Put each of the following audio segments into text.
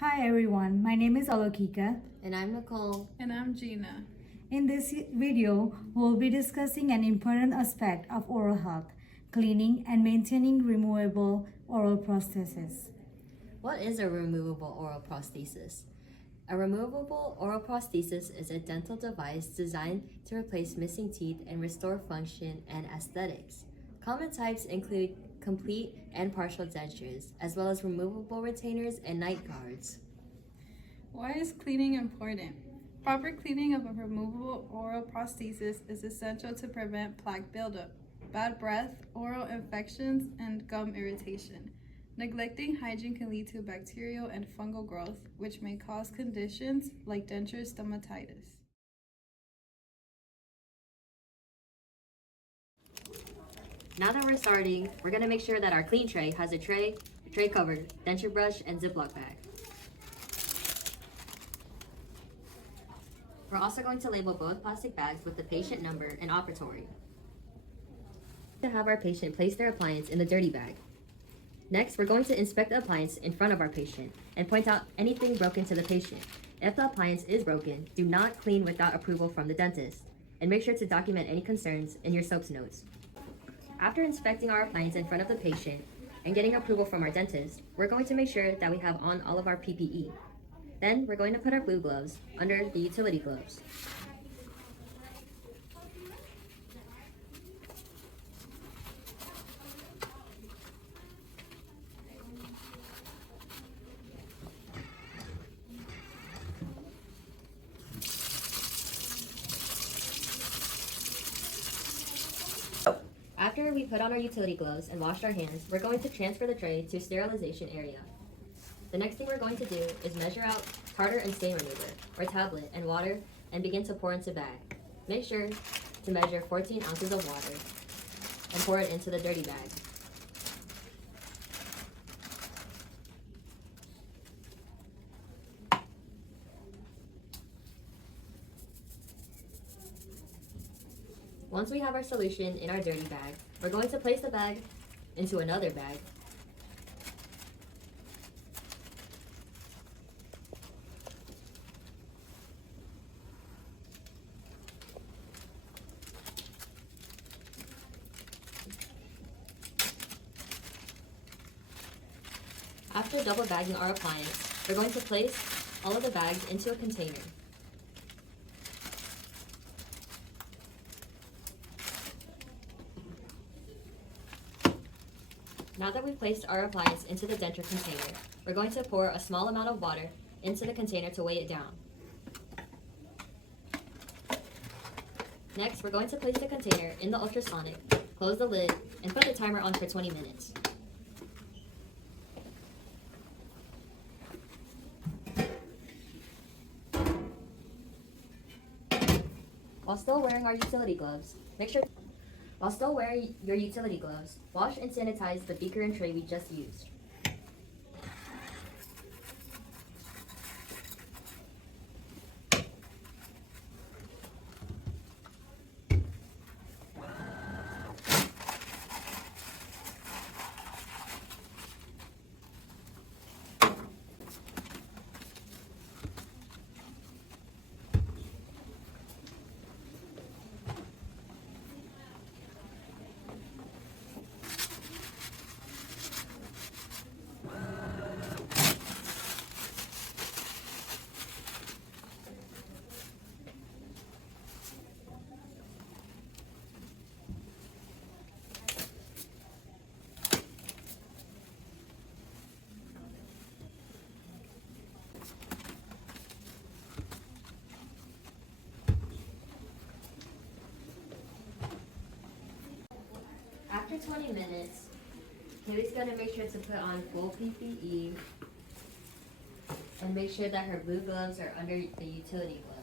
Hi everyone, my name is Alokika. And I'm Nicole. And I'm Gina. In this video, we'll be discussing an important aspect of oral health, cleaning and maintaining removable oral prosthesis. What is a removable oral prosthesis? A removable oral prosthesis is a dental device designed to replace missing teeth and restore function and aesthetics. Common types include complete and partial dentures, as well as removable retainers and night guards. Why is cleaning important? Proper cleaning of a removable oral prosthesis is essential to prevent plaque buildup, bad breath, oral infections, and gum irritation. Neglecting hygiene can lead to bacterial and fungal growth, which may cause conditions like denture stomatitis. Now that we're starting, we're going to make sure that our clean tray has a tray cover, denture brush, and Ziploc bag. We're also going to label both plastic bags with the patient number and operatory. To have our patient place their appliance in the dirty bag. Next, we're going to inspect the appliance in front of our patient and point out anything broken to the patient. If the appliance is broken, do not clean without approval from the dentist, and make sure to document any concerns in your soaps notes. After inspecting our appliance in front of the patient and getting approval from our dentist, we're going to make sure that we have on all of our PPE. Then we're going to put our blue gloves under the utility gloves. After we put on our utility gloves and washed our hands, we're going to transfer the tray to sterilization area. The next thing we're going to do is measure out tartar and stain remover, or tablet, and water, and begin to pour into bag. Make sure to measure 14 ounces of water and pour it into the dirty bag. Once we have our solution in our dirty bag, we're going to place the bag into another bag. After double bagging our appliance, we're going to place all of the bags into a container. Now that we've placed our appliance into the denture container, we're going to pour a small amount of water into the container to weigh it down. Next, we're going to place the container in the ultrasonic, close the lid, and put the timer on for 20 minutes. While still wearing your utility gloves, wash and sanitize the beaker and tray we just used. After 20 minutes, Kaylee's going to make sure to put on full PPE and make sure that her blue gloves are under the utility gloves.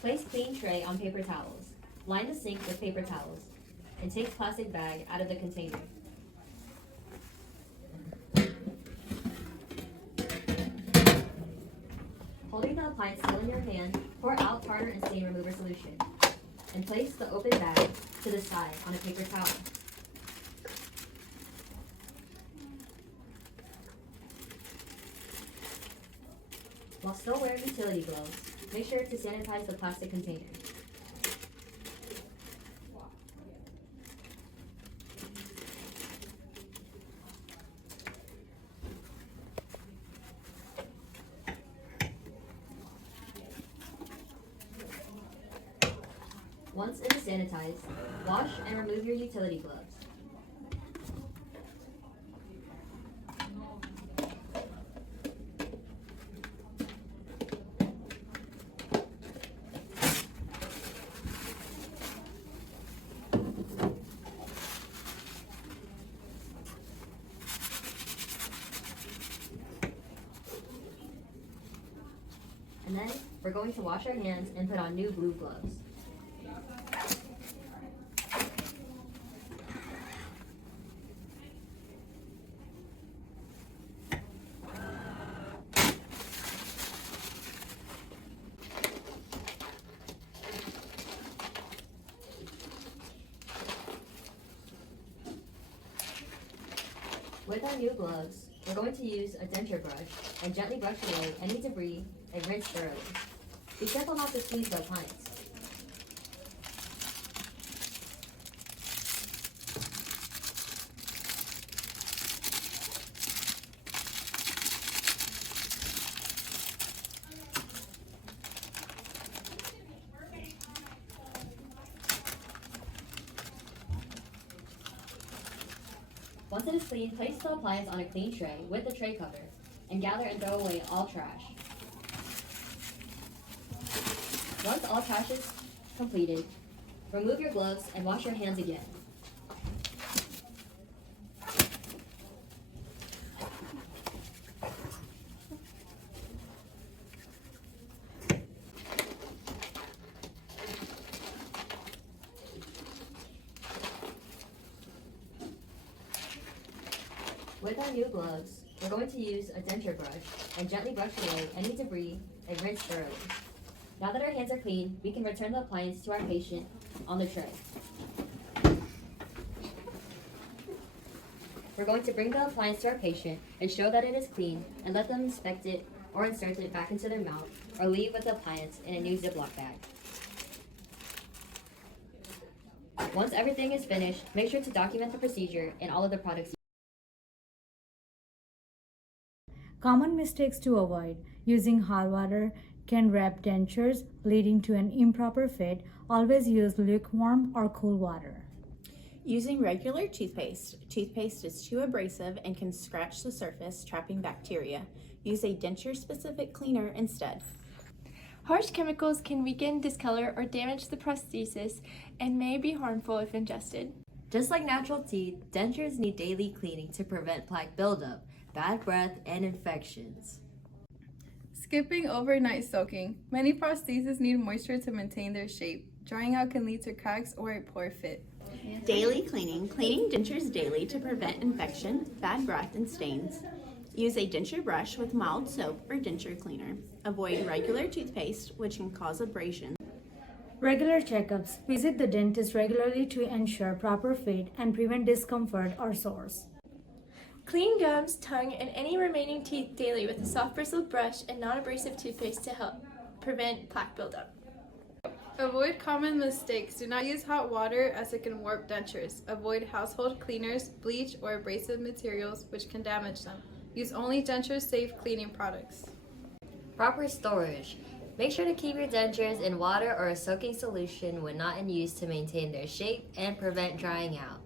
Place clean tray on paper towels. Line the sink with paper towels and take plastic bag out of the container. Holding the appliance still in your hand, pour out tartar and stain remover solution and place the open bag to the side on a paper towel. While still wearing utility gloves, make sure to sanitize the plastic container. Once it is sanitized, wash and remove your utility gloves. And then we're going to wash our hands and put on new blue gloves. With our new gloves, we're going to use a denture brush and gently brush away any debris and rinse thoroughly. Be careful not to squeeze the appliance. Once it is clean, place the appliance on a clean tray with the tray cover and gather and throw away all trash. Once all trash is completed, remove your gloves and wash your hands again. With our new gloves, we're going to use a denture brush and gently brush away any debris and rinse thoroughly. Now that our hands are clean, we can return the appliance to our patient on the tray. We're going to bring the appliance to our patient and show that it is clean and let them inspect it or insert it back into their mouth or leave with the appliance in a new Ziploc bag. Once everything is finished, make sure to document the procedure and all of the products. Common mistakes to avoid: using hot water can wrap dentures, leading to an improper fit. Always use lukewarm or cool water. Using regular toothpaste. Toothpaste is too abrasive and can scratch the surface, trapping bacteria. Use a denture-specific cleaner instead. Harsh chemicals can weaken, discolor, or damage the prosthesis and may be harmful if ingested. Just like natural teeth, dentures need daily cleaning to prevent plaque buildup, bad breath, and infections. Skipping overnight soaking. Many prostheses need moisture to maintain their shape. Drying out can lead to cracks or a poor fit. Daily cleaning. Cleaning dentures daily to prevent infection, bad breath, and stains. Use a denture brush with mild soap or denture cleaner. Avoid regular toothpaste, which can cause abrasion. Regular checkups. Visit the dentist regularly to ensure proper fit and prevent discomfort or sores. Clean gums, tongue, and any remaining teeth daily with a soft bristled brush and non-abrasive toothpaste to help prevent plaque buildup. Avoid common mistakes. Do not use hot water as it can warp dentures. Avoid household cleaners, bleach, or abrasive materials which can damage them. Use only denture-safe cleaning products. Proper storage. Make sure to keep your dentures in water or a soaking solution when not in use to maintain their shape and prevent drying out.